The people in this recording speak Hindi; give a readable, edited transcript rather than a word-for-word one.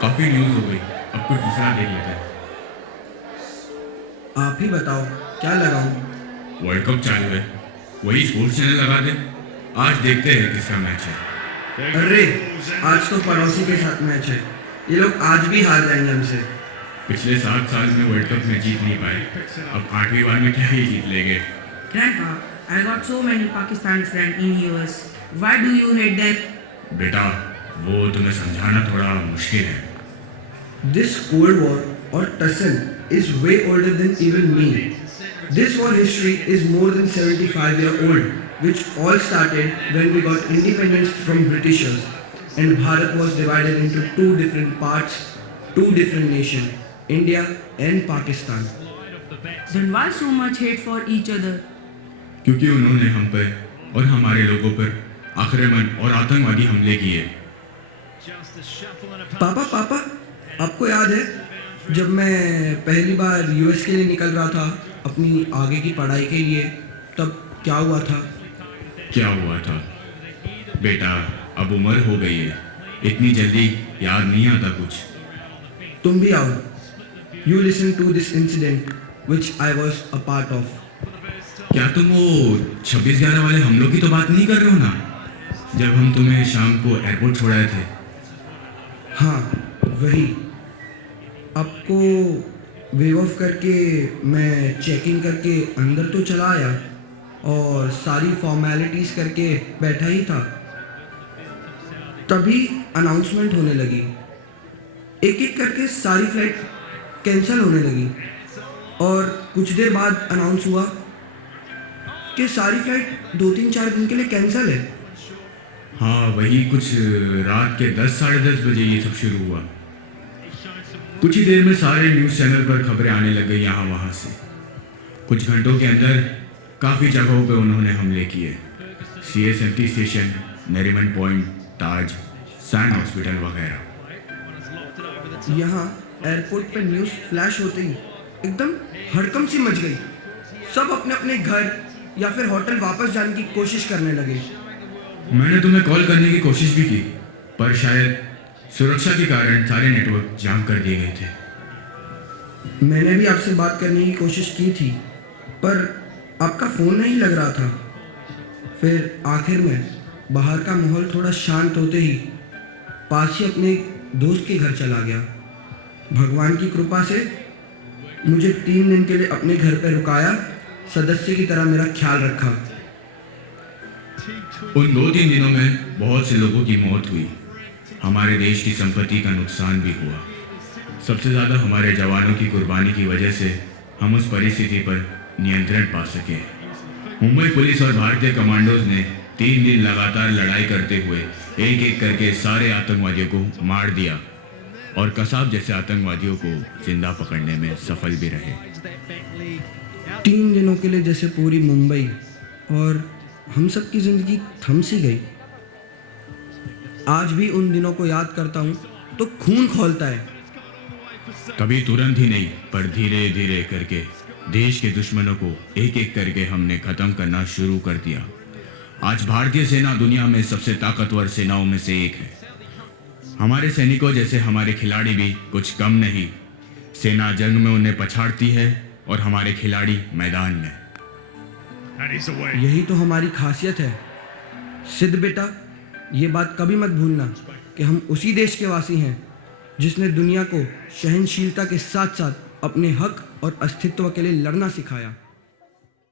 काफी न्यूज हो गई, अब कुछ दूसरा देख लेते हैं। आप ही बताओ क्या लगाऊं? वर्ल्ड कप चालू है, वही स्पोर्ट्स चैनल लगा दे। आज देखते हैं किसका मैच है। अरे आज तो पड़ोसी के साथ मैच है, ये लोग आज भी हार जाएंगे हमसे। पिछले 7 साल में वर्ल्ड कप में जीत नहीं पाए, अब 8वीं बार में क्या ही जीत लेंगे। Grandpa, I got so many Pakistani friends in US. Why do you hate them? बेटा, वो तुम्हें समझाना थोड़ा मुश्किल है। This Cold War or tussle is way older than even me. This war history is more than 75 years old, which all started when we got independence from Britishers, and Bharat was divided into two different parts, two different nations, India and Pakistan. Then why so much hate for each other? क्योंकि उन्होंने हम पर और हमारे लोगों पर आक्रमण और आतंकवादी हमले किए। पापा पापा, आपको याद है जब मैं पहली बार यूएस के लिए निकल रहा था अपनी आगे की पढ़ाई के लिए, तब क्या हुआ था? क्या हुआ था बेटा, अब उम्र हो गई है, इतनी जल्दी याद नहीं आता कुछ। तुम भी आओ। You listen to this incident which I was a part of. क्या तुम वो 26/11 वाले हमलों की तो बात नहीं कर रहे हो ना, जब हम तुम्हें शाम को एयरपोर्ट छोड़ाए थे? हाँ वही। आपको वेव ऑफ करके मैं चेक इन करके अंदर तो चला आया और सारी फॉर्मेलिटीज़ करके बैठा ही था, तभी अनाउंसमेंट होने लगी। एक एक करके सारी फ्लाइट कैंसिल होने लगी और कुछ देर बाद अनाउंस हुआ कि सारी फ्लाइट 2-3-4 दिन के लिए कैंसिल है। हाँ वही, कुछ रात के 10 साढ़े 10 बजे ये सब शुरू हुआ। कुछ ही देर में सारे न्यूज़ चैनल पर खबरें आने लग गई यहाँ वहाँ से। कुछ घंटों के अंदर काफ़ी जगहों पे उन्होंने हमले किए। CSMT स्टेशन, नरीमन पॉइंट, ताज, सैन हॉस्पिटल वगैरह। यहाँ एयरपोर्ट पर न्यूज़ फ्लैश होते ही एकदम हड़कंप सी मच गई। सब अपने अपने घर या फिर होटल वापस जाने की कोशिश करने लगे। मैंने तुम्हें कॉल करने की कोशिश भी की, पर शायद सुरक्षा के कारण सारे नेटवर्क जाम कर दिए गए थे। मैंने भी आपसे बात करने की कोशिश की थी, पर आपका फ़ोन नहीं लग रहा था। फिर आखिर में बाहर का माहौल थोड़ा शांत होते ही पास ही अपने दोस्त के घर चला गया। भगवान की कृपा से मुझे 3 दिन के लिए अपने घर पर रुकाया, सदस्य की तरह मेरा ख्याल रखा। उन 2-3 दिनों में बहुत से लोगों की मौत हुई, हमारे देश की संपत्ति का नुकसान भी हुआ। सबसे ज़्यादा हमारे जवानों की कुर्बानी की वजह से हम उस परिस्थिति पर नियंत्रण पा सके। मुंबई पुलिस और भारतीय कमांडोज ने 3 दिन लगातार लड़ाई करते हुए एक एक करके सारे आतंकवादियों को मार दिया और कसाब जैसे आतंकवादियों को जिंदा पकड़ने में सफल भी रहे। 3 दिनों के लिए जैसे पूरी मुंबई और हम सब की ज़िंदगी थम सी गई। आज भी उन दिनों को याद करता हूँ तो खून खौलता है। कभी तुरंत ही नहीं, पर धीरे धीरे करके देश के दुश्मनों को एक एक करके हमने खत्म करना शुरू कर दिया। आज भारतीय सेना दुनिया में सबसे ताकतवर सेनाओं में से एक है। हमारे सैनिकों जैसे हमारे खिलाड़ी भी कुछ कम नहीं। सेना जंग में उन्हें पछाड़ती है और हमारे खिलाड़ी मैदान में। यही तो हमारी खासियत है। सिद्ध बेटा, ये बात कभी मत भूलना कि हम उसी देश के वासी हैं जिसने दुनिया को सहनशीलता के साथ साथ अपने हक और अस्तित्व के लिए लड़ना सिखाया।